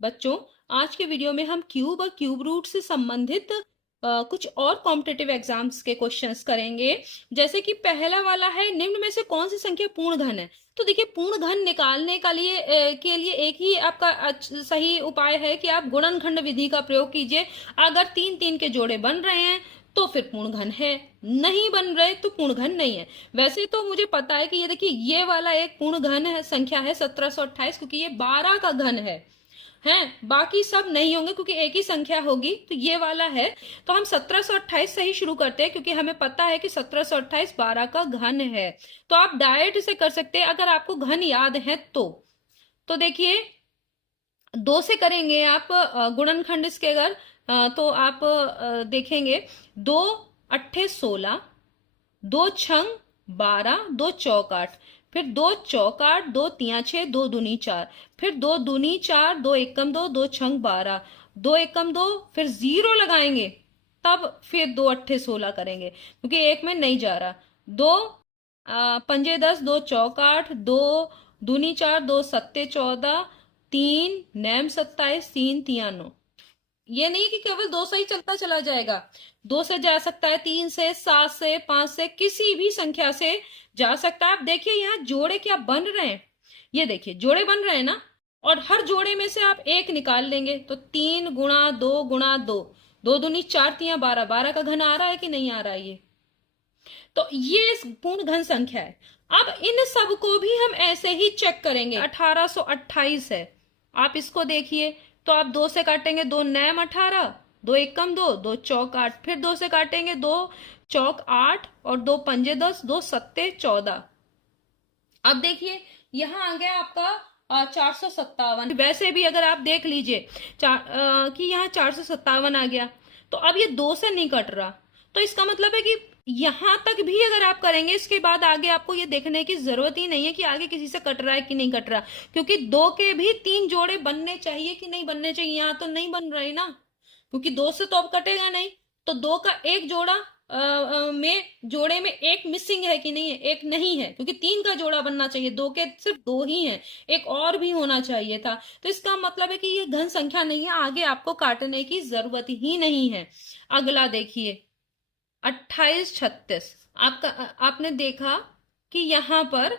बच्चों, आज के वीडियो में हम क्यूब और क्यूब रूट से संबंधित कुछ और कॉम्पिटिटिव एग्जाम्स के क्वेश्चंस करेंगे। जैसे कि पहला वाला है, निम्न में से कौन सी संख्या पूर्ण घन है। तो देखिए, पूर्ण घन निकालने के लिए एक ही आपका सही उपाय है कि आप गुणनखंड विधि का प्रयोग कीजिए। अगर तीन तीन के जोड़े बन रहे हैं तो फिर पूर्ण घन है, नहीं बन रहे तो पूर्ण घन नहीं है। वैसे तो मुझे पता है कि ये देखिए, ये वाला एक पूर्ण घन है, संख्या है 1728, क्योंकि ये 12 का घन हैं, बाकी सब नहीं होंगे क्योंकि एक ही संख्या होगी। तो ये वाला है, तो हम 1728 से ही शुरू करते हैं क्योंकि हमें पता है कि 1728 12 का घन है। तो आप डायरेक्ट से कर सकते हैं अगर आपको घन याद है तो देखिए, दो से करेंगे आप गुणनखंड इसके। अगर तो आप देखेंगे, दो अट्ठे 16, दो छंग 12, दो चौक 8, फिर दो चौक 8, दो तिया 6, दो दूनी 4, फिर दो दूनी 4, दो एकम 2, दो छंग 12, दो एकम 2, फिर जीरो लगाएंगे, तब फिर दो अट्ठे 16 करेंगे क्योंकि एक में नहीं जा रहा। दो पंजे 10, दो चौक 8, दो दूनी 4, दो सत्ते 14, तीन नैम 27, तीन तिया 9। ये नहीं कि केवल दो से ही चलता चला जाएगा, दो से जा सकता है, तीन से, सात से, पांच से, किसी भी संख्या से जा सकता है। आप देखिए यहाँ जोड़े क्या बन रहे हैं, ये देखिए जोड़े बन रहे हैं ना। और हर जोड़े में से आप एक निकाल लेंगे तो 3 गुणा 2 गुणा 2, दो दूनी 4 तिया 12, 12 का घन आ रहा है कि नहीं आ रहा है ये। तो ये पूर्ण घन संख्या है। अब इन सब को भी हम ऐसे ही चेक करेंगे। 1828 है, आप इसको देखिए, तो आप दो से काटेंगे, दो नैम 18, दो एकम 2, दो चौक 8, फिर दो से काटेंगे, दो चौक 8 और दो पंजे 10, दो सत्ते 14। अब देखिए यहां आ गया आपका 457। वैसे भी अगर आप देख लीजिए कि यहाँ 457 आ गया, तो अब ये दो से नहीं कट रहा, तो इसका मतलब है कि यहां तक भी अगर आप करेंगे, इसके बाद आगे आपको ये देखने की जरूरत ही नहीं है कि आगे किसी से कट रहा है कि नहीं कट रहा, क्योंकि दो के भी तीन जोड़े बनने चाहिए कि नहीं बनने चाहिए। यहां तो नहीं बन रहे ना, क्योंकि दो से तो अब कटेगा नहीं। तो दो का एक जोड़ा में जोड़े में एक मिसिंग है कि नहीं है, एक नहीं है, क्योंकि तीन का जोड़ा बनना चाहिए, दो के सिर्फ दो ही हैं, एक और भी होना चाहिए था। तो इसका मतलब है कि ये घन संख्या नहीं है, आगे आपको काटने की जरूरत ही नहीं है। अगला देखिए, 2836। आपने देखा कि यहां पर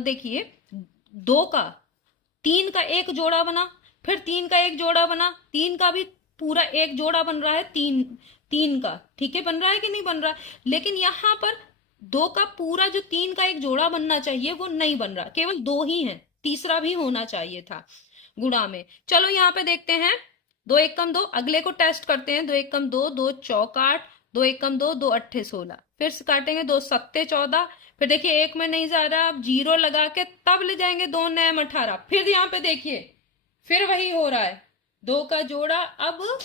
देखिए, दो का तीन का एक जोड़ा बना, फिर तीन का एक जोड़ा बना, तीन का भी पूरा एक जोड़ा बन रहा है, तीन तीन का, ठीक है, बन रहा है कि नहीं बन रहा। लेकिन यहां पर दो का पूरा जो तीन का एक जोड़ा बनना चाहिए वो नहीं बन रहा, केवल दो ही है, तीसरा भी होना चाहिए था गुणा में। चलो यहाँ पे देखते हैं, दो एकम 2, अगले को टेस्ट करते हैं। दो एकम 2, दो चौक 8, दो एकम 2, दो अट्ठे 16, फिर से काटेंगे, दो सत्ते 14, फिर देखिए एक में नहीं जा रहा, अब जीरो लगा के तब ले जाएंगे, दो नैम 18, फिर यहाँ पे देखिए फिर वही हो रहा है, दो का जोड़ा, अब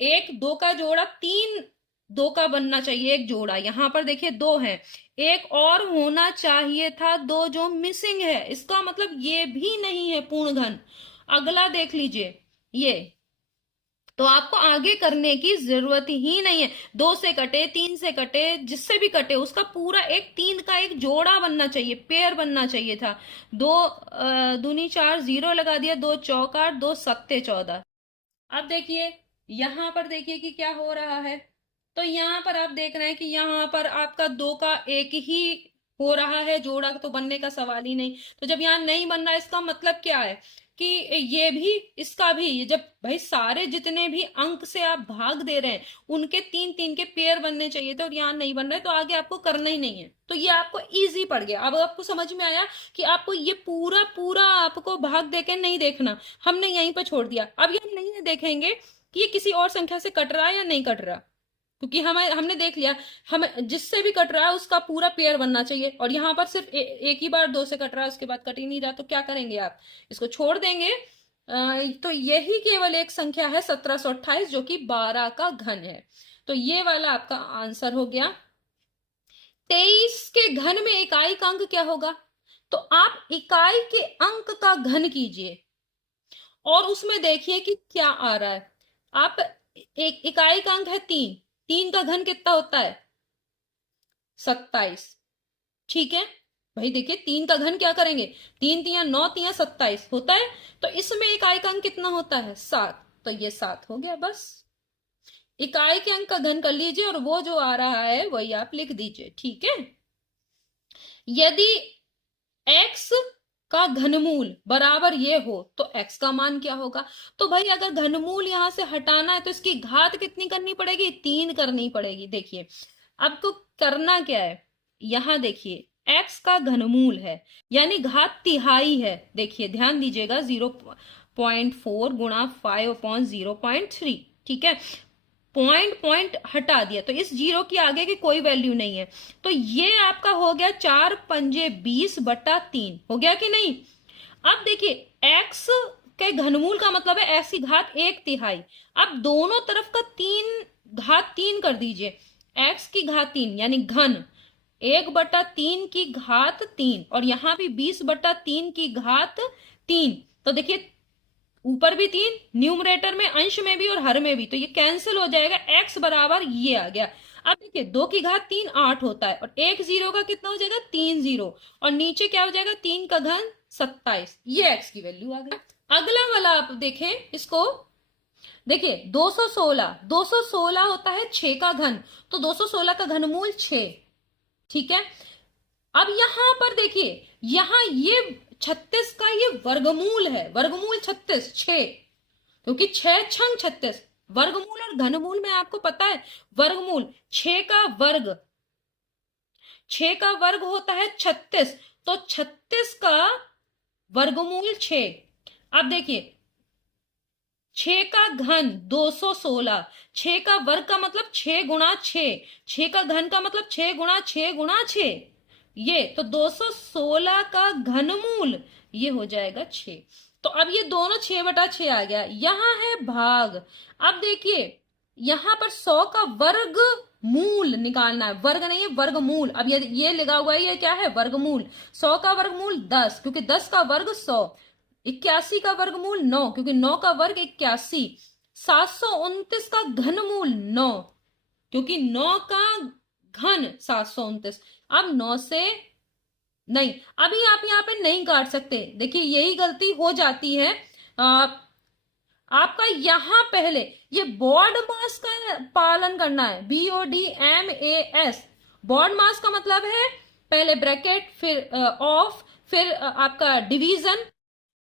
एक दो का जोड़ा, तीन दो का बनना चाहिए एक जोड़ा, यहां पर देखिए दो है, एक और होना चाहिए था, दो जो मिसिंग है, इसका मतलब ये भी नहीं है पूर्ण घन। अगला देख लीजिए ये, तो आपको आगे करने की जरूरत ही नहीं है। दो से कटे, तीन से कटे, जिससे भी कटे, उसका पूरा एक तीन का एक जोड़ा बनना चाहिए, पेयर बनना चाहिए था। दो दूनी 4, जीरो लगा दिया, दो चौक 8, दो सत्ते 14। अब देखिए यहां पर देखिए कि क्या हो रहा है। तो यहां पर आप देख रहे हैं कि यहां पर आपका दो का एक ही हो रहा है, जोड़ा तो बनने का सवाल ही नहीं। तो जब यहाँ नहीं बन रहा, इसका मतलब क्या है कि ये भी, इसका भी, ये जब भाई सारे जितने भी अंक से आप भाग दे रहे हैं उनके तीन तीन के पेयर बनने चाहिए थे, और यहाँ नहीं बन रहे, तो आगे आपको करना ही नहीं है। तो ये आपको इजी पड़ गया। अब आपको समझ में आया कि आपको ये पूरा पूरा आपको भाग देके नहीं देखना, हमने यहीं पर छोड़ दिया। अब ये हम नहीं देखेंगे कि ये किसी और संख्या से कट रहा है या नहीं कट रहा, क्योंकि हमने देख लिया, हमें जिससे भी कट रहा है उसका पूरा पेयर बनना चाहिए। और यहाँ पर सिर्फ एक ही बार दो से कट रहा है, उसके बाद कट ही नहीं रहा, तो क्या करेंगे आप, इसको छोड़ देंगे। तो यही केवल एक संख्या है 1728 जो कि 12 का घन है। तो ये वाला आपका आंसर हो गया। 23 के घन में इकाई का अंक क्या होगा, तो आप इकाई के अंक का घन कीजिए और उसमें देखिए कि क्या आ रहा है। आप, एक इकाई का अंक है तीन, तीन का घन कितना होता है, 27, ठीक है। भाई देखिए 3 का घन क्या करेंगे, 3 तिया 9, तिया 27 होता है, तो इसमें इकाई का अंक कितना होता है 7, तो ये 7 हो गया। बस इकाई के अंक का घन कर लीजिए और वो जो आ रहा है वही आप लिख दीजिए, ठीक है। यदि x का घनमूल बराबर ये हो तो x का मान क्या होगा। तो भाई अगर घनमूल यहां से हटाना है तो इसकी घात कितनी करनी पड़ेगी, 3 करनी पड़ेगी। देखिए आपको करना क्या है, यहां देखिए x का घनमूल है यानी घात तिहाई है। देखिए ध्यान दीजिएगा 0.4 गुणा 5/0.3, ठीक है। पॉइंट पॉइंट हटा दिया तो इस जीरो की आगे की कोई वैल्यू नहीं है, तो ये आपका हो गया 4×5 20/3 हो गया कि नहीं। अब देखिए x के घनमूल का मतलब है x की घात 1/3। अब दोनों तरफ का 3 कर दीजिए, x की घात 3 यानी घन 1/3 की घात 3 और यहां भी 20/3 की घात 3। तो देखिए ऊपर भी 3, न्यूमरेटर में अंश में भी और हर में भी, तो ये कैंसिल हो जाएगा, x बराबर ये आ गया। अब देखिए 2 की घात 3 8 होता है और एक जीरो का कितना हो जाएगा 3 जीरो और नीचे क्या हो जाएगा 3 का घन 27, ये x की वैल्यू आ गई। अगला वाला आप देखें इसको, देखिए 216 होता है 6 का घन, तो 216 का घनमूल 6, ठीक है। अब यहां पर देखिए यहां ये 36 का ये वर्गमूल है, वर्गमूल 36 6, क्योंकि 6 छंग 36। वर्गमूल और घनमूल में आपको पता है वर्गमूल 6 का वर्ग, 6 का वर्ग होता है 36, तो 36 का वर्गमूल 6। अब देखिए 6 का घन 216, 6 का वर्ग का मतलब 6 गुणा 6, 6 का घन का मतलब 6 गुणा 6 गुणा 6, ये तो 216 का घनमूल ये हो जाएगा 6। तो अब ये दोनों 6/6 आ गया, यहां है भाग। अब देखिए यहां पर 100 का वर्ग मूल निकालना है, वर्ग नहीं है वर्गमूल। अब ये लगा हुआ है, ये क्या है वर्गमूल। 100 का वर्गमूल 10 क्योंकि 10 का वर्ग 100, 81 का वर्गमूल 9 क्योंकि 9 का वर्ग 81, 729 का घनमूल 9 क्योंकि 9 का घन 729। अब 9 से नहीं, अभी आप यहाँ पे नहीं काट सकते, देखिए यही गलती हो जाती है। आपका यहां पहले ये बॉड मास का पालन करना है, BODMAS। बॉड मास का मतलब है पहले ब्रैकेट फिर ऑफ, फिर आपका डिवीजन,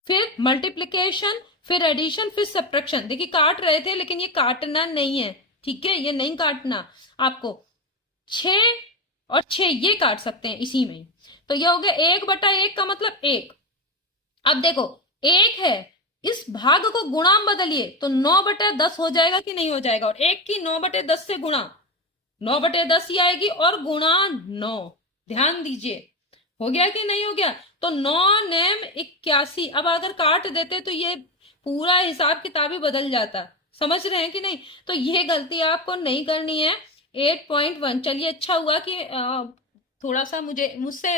फिर मल्टीप्लीकेशन, फिर एडिशन, फिर सब्ट्रैक्शन। देखिए काट रहे थे लेकिन ये काटना नहीं है, ठीक है, ये नहीं काटना आपको। 6 और 6 ये काट सकते हैं इसी में, तो ये हो गया 1/1 का मतलब 1। अब देखो 1 है, इस भाग को गुणा में बदलिए तो 9/10 हो जाएगा कि नहीं हो जाएगा, और 1 की 9/10 से गुणा 9/10 ही आएगी और गुणा 9, ध्यान दीजिए हो गया कि नहीं हो गया। तो 9 नेम 81। अब अगर काट देते तो ये पूरा हिसाब किताब ही बदल जाता, समझ रहे हैं कि नहीं। तो ये गलती आपको नहीं करनी है। 8.1, चलिए अच्छा हुआ कि थोड़ा सा मुझसे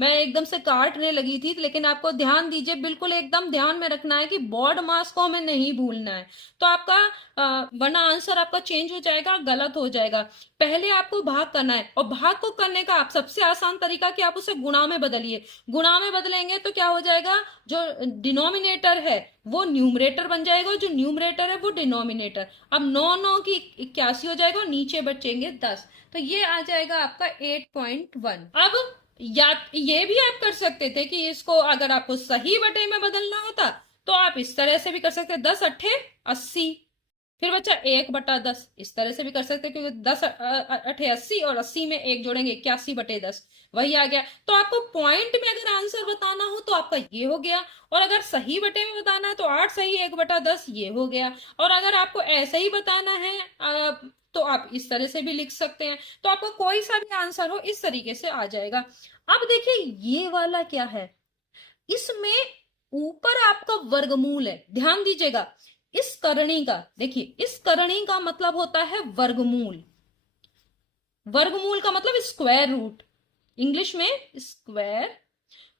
मैं एकदम से काटने लगी थी, लेकिन आपको ध्यान दीजिए, बिल्कुल एकदम ध्यान में रखना है कि बॉड मास को हमें नहीं भूलना है, तो आपका वरना आंसर आपका चेंज हो जाएगा, गलत हो जाएगा। पहले आपको भाग करना है और भाग को करने का आप सबसे आसान तरीका कि आप उसे गुणा में बदलिए। गुणा में बदलेंगे तो क्या हो जाएगा, जो डिनोमिनेटर है वो न्यूमरेटर बन जाएगा, जो न्यूमरेटर है वो डिनोमिनेटर। अब 9 9 की 81 हो जाएगा और नीचे बचेंगे 10, तो ये आ जाएगा आपका 8.1। अब या ये भी आप कर सकते थे कि इसको अगर आपको सही बटे में बदलना होता तो आप इस तरह से भी कर सकते, 10 8 80, फिर बच्चा 1/10, इस तरह से भी कर सकते क्योंकि 10 8 80 और 80 में 1 जोड़ेंगे 81/10, वही आ गया। तो आपको पॉइंट में अगर आंसर बताना हो तो आपका ये हो गया, और अगर सही बटे में बताना है तो 8 सही 1/10 ये हो गया, और अगर आपको ऐसे ही बताना है तो आप इस तरह से भी लिख सकते हैं। तो आपको कोई सा भी आंसर हो इस तरीके से आ जाएगा। अब देखिए ये वाला क्या है, इसमें ऊपर आपका वर्गमूल है, ध्यान दीजिएगा। इस करणी का, देखिए इस करणी का मतलब होता है वर्गमूल। वर्गमूल का मतलब स्क्वायर रूट, इंग्लिश में स्क्वायर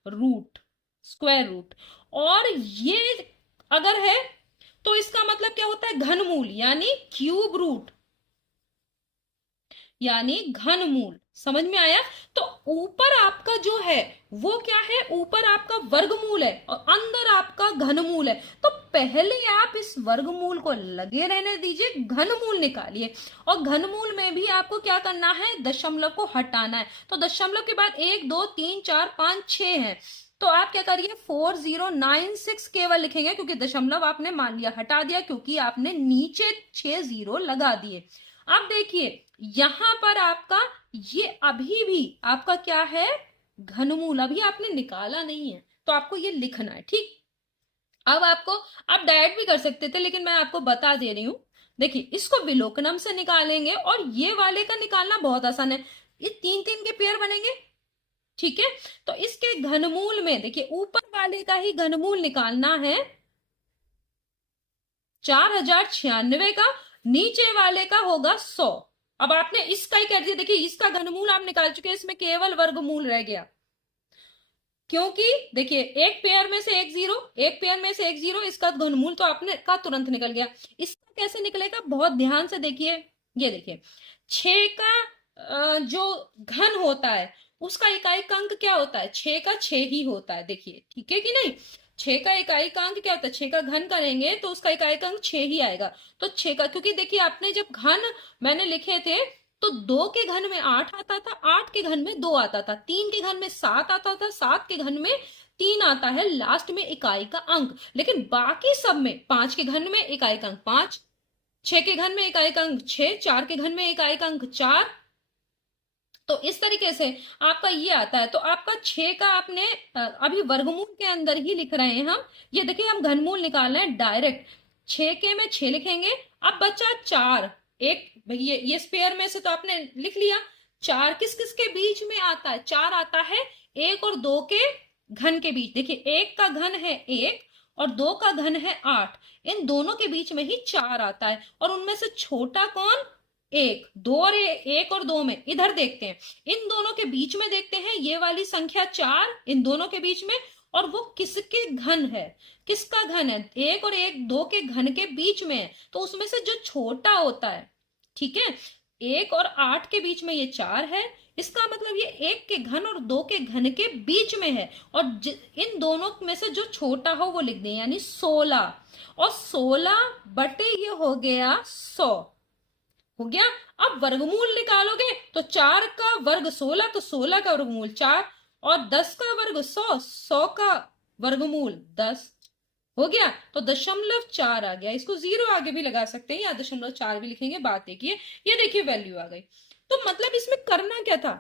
रूट, स्क्वायर रूट। और ये अगर है तो इसका मतलब क्या होता है घनमूल यानी क्यूब रूट। यानी घनमूल। समझ में आया? तो ऊपर आपका जो है वो क्या है, ऊपर आपका वर्गमूल है और अंदर आपका घनमूल है। तो पहले आप इस वर्गमूल को लगे रहने दीजिए, घनमूल निकालिए। और घनमूल में भी आपको क्या करना है, दशमलव को हटाना है। तो दशमलव के बाद 1 2 3 4 5 6 है, तो आप क्या करिए 4096 केवल लिखेंगे, क्योंकि दशमलव आपने मान लिया, हटा दिया क्योंकि आपने नीचे 6 जीरो लगा दिए। अब देखिए यहां पर आपका ये अभी भी आपका क्या है, घनमूल अभी आपने निकाला नहीं है, तो आपको ये लिखना है। ठीक, अब आपको, आप डायरेक्ट भी कर सकते थे लेकिन मैं आपको बता दे रही हूं। देखिए इसको विलोकनम से निकालेंगे और ये वाले का निकालना बहुत आसान है। ये तीन तीन के पेयर बनेंगे, ठीक है। तो इसके घनमूल में देखिए ऊपर वाले का ही घनमूल निकालना है 4096 का, नीचे वाले का होगा 100। अब आपने इसका ही कर दिया, देखिए इसका घनमूल आप निकाल चुके हैं, इसमें केवल वर्गमूल रह गया, क्योंकि देखिए एक पेयर में से एक जीरो, एक पेयर में से एक जीरो, इसका घनमूल तो आपने का तुरंत निकल गया। इसका कैसे निकलेगा, बहुत ध्यान से देखिए। ये देखिए 6 का जो घन होता है उसका इकाई अंक क्या होता है, 6 का 6 ही होता है। देखिए ठीक है कि नहीं, 6 का इकाई अंक क्या होता है, 6 का घन करेंगे तो उसका इकाई अंक 6 ही आएगा। तो 6 का, क्योंकि देखिए आपने जब घन मैंने लिखे थे तो 2 के घन में 8 आता था, 8 के घन में 2 आता था, 3 के घन में 7 आता था, 7 के घन में 3 आता है लास्ट में इकाई का अंक। लेकिन बाकी सब में 5 के घन में इकाई का अंक 5, 6 के घन में इकाई का अंक 6, 4 के घन में इकाई का अंक 4। तो इस तरीके से आपका ये आता है। तो आपका 6 का आपने अभी वर्गमूल के अंदर ही लिख रहे हैं हम। ये देखिए हम घनमूल निकाल रहे हैं डायरेक्ट, 6 के में 6 लिखेंगे। अब बचा 4, एक ये स्पेयर में से तो आपने लिख लिया। 4 किस किस के बीच में आता है, 4 आता है 1 और 2 के घन के बीच। देखिए 1 का घन है 1 और 2 का घन है 8, इन दोनों के बीच में ही 4 आता है। और उनमें से छोटा कौन, 1, 2 और 1 और 2 में इधर देखते हैं, इन दोनों के बीच में देखते हैं, ये वाली संख्या 4 इन दोनों के बीच में, और वो किसके घन है, किसका घन है, 1 और 1 2 के घन के बीच में है। तो उसमें से जो छोटा होता है, ठीक है, 1 और 8 के बीच में ये 4 है, इसका मतलब ये 1 के घन और 2 के घन के बीच में है। और इन दोनों में से जो छोटा हो वो लिख दें, यानी 16। और 16 बटे ये हो गया 100, हो गया। अब वर्गमूल निकालोगे तो 4 का वर्ग 16, तो 16 का वर्गमूल 4, और 10 का वर्ग 100, 100 का वर्गमूल 10, हो गया। तो 0.4 आ गया। इसको 0 आगे भी लगा सकते हैं या 0.4 भी लिखेंगे, बात देखिए। ये देखिए वैल्यू आ गई। तो मतलब इसमें करना क्या था,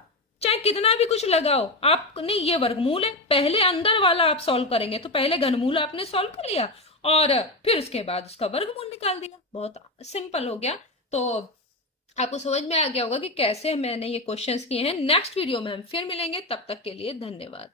चाहे कितना भी कुछ लगाओ आपने, ये वर्गमूल है, पहले अंदर वाला आप सॉल्व करेंगे, तो पहले घनमूल आपने सॉल्व कर लिया और फिर उसके बाद उसका वर्गमूल निकाल दिया। बहुत सिंपल हो गया। तो आपको समझ में आ गया होगा कि कैसे मैंने ये क्वेश्चंस किए हैं। नेक्स्ट वीडियो में हम फिर मिलेंगे, तब तक के लिए धन्यवाद।